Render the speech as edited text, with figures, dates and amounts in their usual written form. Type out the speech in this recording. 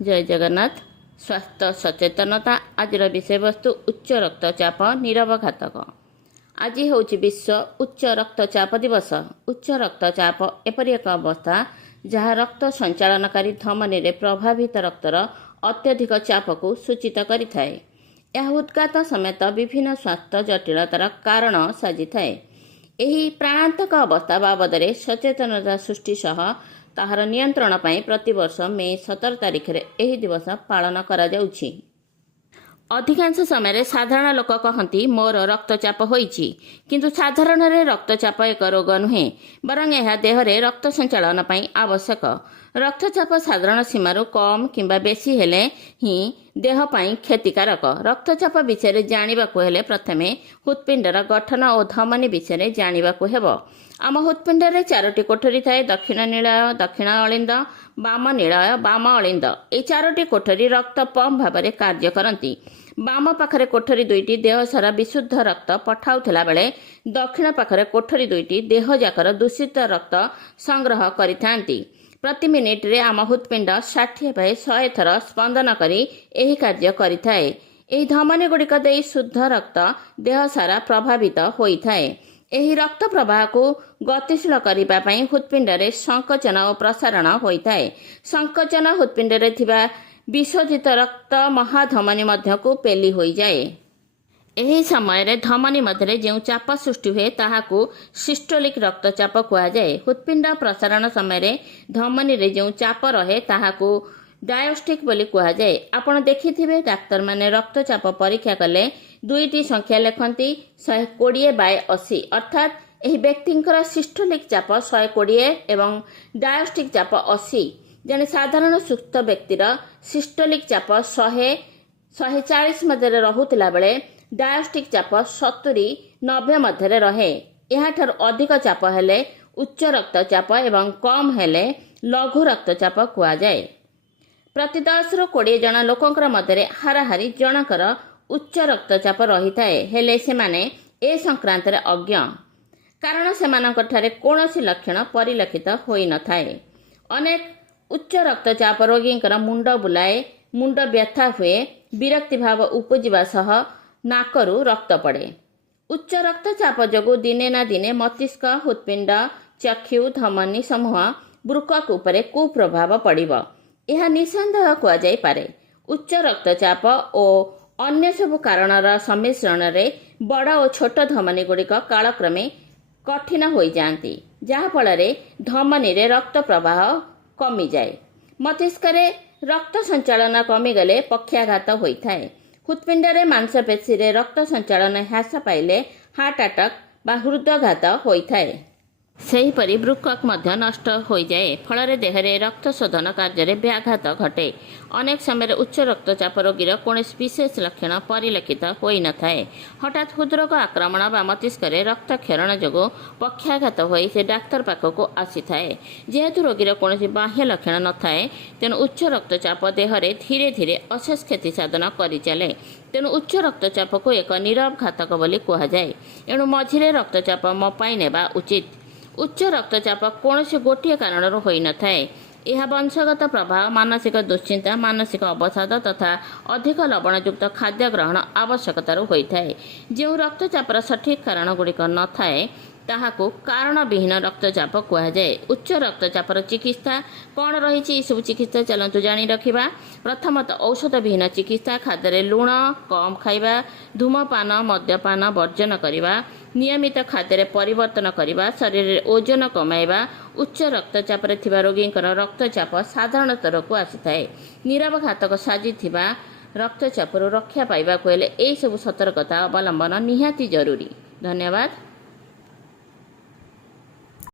जय जगन्नाथ। स्वास्थ्य सचेतनता आज विषय वस्तु उच्च रक्तचाप नीरव घातक। आज हूँ विश्व उच्च रक्तचाप दिवस। उच्च रक्तचाप एपरी एक अवस्था जहाँ रक्त संचालनकारी धमनी रे प्रभावित रक्तर अत्यधिक चाप को सूचित करिथाए। यह उद्घात समेत विभिन्न स्वास्थ्य जटिलतार कारण साजिथाए। एही प्राणांतक अवस्था बाबद सचेतनता सृष्टि सह ताहार नियंत्रण पाई प्रतिवर्ष मे 17 तारिख रे एही दिवस पालन करा जाउछि। अधिकांश समय साधारण लोक कहती मोर रक्तचाप होइछि, किंतु साधारण रे रक्तचाप एक रोग नुहे, बरं यह देह रे रक्त संचालन पाई आवश्यक। रक्तचाप साधारण सीमारू कम किंबा बेसी हेले ही देह पाई क्षतिकारक। रक्तचाप विषय जानिबाकु हेले प्रथमे हृत्पिंडर गठन और धमनी विषय जानिबाकु हेबो। आम हृत्पिंडरे 4टी कोठरी थाए, दक्षिण नीलय, दक्षिण अलिंद, बाम नीलय, बाम अलिंद। ए 4टी कोठरी रक्त पंप भाव में कार्य करती। बाम पाखरे कोठरी 2टी देह सारा विशुद्ध रक्त पठाउथिला बेले दक्षिण पाखरे कोठरी 2टी देह जाकर दूषित रक्त संग्रह करिथांती। प्रति मिनिट रे आम हृत्पिंड 60 बाय 100 थर स्पंदन करी एही कार्य करिथाए। एही धमनी गुड़िक देई शुद्ध रक्त देह सारा प्रभावित होइथाए। एही रक्त प्रवाह को गतिशील करिबा पई हृत्पिंडरे संकोचन और प्रसारण होइथाए। संकोचन हृत्पिंडरे थिबा विशोधित रक्त महाधमनी मध्य को पेली होई जाए। एही समय रे धमनी मध्य जो चाप सृष्टि हुए ताहाकू सिस्टोलिक रक्तचाप कुआ जाए। हृत्पिंड प्रसारण समय रे धमनी रे जो चाप रहे ताहाकू डायोस्टिक बोली कुआ जाए। आपण देखिथिबे डाक्तर माने रक्तचाप परीक्षा कले 2टी संख्या लेखंती 120 बाय 80, अर्थात एही व्यक्तिंकर सिस्टोलिक चाप 120 एवं डायोस्टिक चाप 80। जने साधारण सुस्थ व्यक्तिर सिस्टोलिक चाप 100-140 मध्य रहुतिला बेले डायोस्टिक चाप 70-90 मध्य रहे। याठार अधिक चाप हेले उच्च रक्तचाप एवं कम हेले लघु रक्तचाप कुआ जाए। प्रति 10-20 जन लोकंकर मध्य हाराहारी जनकर उच्च रक्तचाप रही थाए, हेले सेमाने ए संक्रांत रे अज्ञ, कारण सेमानंकठारे कोनोसी लक्षण परिलक्षित होई न थाए। अनेक उच्च रक्तचाप रोगींकर मुंड बुलाए, मुंड व्यथा हुए, विरक्ति भाव उपजिबा सह नाकरू रक्त पड़े। उच्च रक्तचाप जोगु दिने ना दिने मस्तिष्क, हृत्पिंड, चक्षु, धमनी समूह, वृक्क उपरे कुप्रभाव पड़िबो। यह निसंदेह कुआ जाई पारे। उच्च रक्तचाप और अन्य सब कारणर सम्मिश्रण रे बड़ और छोट धमनी गुड़िक कालक्रमे कठिन हो जाती, जहाँफल धमनी रे रक्त प्रवाह कमी जाए। मस्तिष्क रे रक्त संचालन कमीगले पक्षाघात होता है। हृत्पिंड रे मांसपेशी रे रक्त संचालन ह्रास पाइले हार्ट अटैक बा हृदयघात होता है। सेहीपरि वृक्क मध्य नष्ट हो जाए, फल देहरे रक्त शोधन कार्य व्याघात घटे। अनेक समय उच्च रक्तचाप रोगीर कौनसी विशेष लक्षण परिलक्षित होई न थाए। हठात हृदरोग आक्रमण बा मस्तिष्क रक्त क्षरण जोगु पक्षाघात होई से डाक्तर पाखक आसी थाए। जेहेतु रोगीर कौनसी बाह्य लक्षण न थाए, तेणु उच्च रक्तचाप देहरे धीरे धीरे अशेष क्षति साधन करि चले। तेणु उच्च रक्तचाप को एक नीरव घातक बोली कहा जाए। एणु मझिरे रक्तचाप मपाई नेबा उचित। उच्च रक्तचाप कौनसी गोटे कारण होई न थाए। यह वंशगत प्रभाव, मानसिक दुश्चिंता, मानसिक अवसाद तथा अधिक लवणयुक्त खाद्य ग्रहण आवश्यकतार होता है। जो रक्तचापर सठिक कारण गुड़िक न थाए ताहाकू कारण विहीन रक्तचाप कुआ जाए। उच्च रक्तचापर चिकित्सा कौन रही सब चिकित्सा चलतु जानी रखिबा। प्रथमतः औषध विहीन चिकित्सा, खाद्य लुण कम खाइबा, धूमपान मद्यपान वर्जन करवा, नियमित खाद्य परिवर्तन करवा, शरीर रे ओजन कमाइबा। उच्च रक्तचाप थिबा रोगींकर रक्तचाप साधारण स्तर को आसीथाए। नीरव घातक साजिथिबा रक्तचाप रक्षा पाइबा को हेले एई सब सतर्कता अवलंबन निहाती जरूरी। धन्यवाद।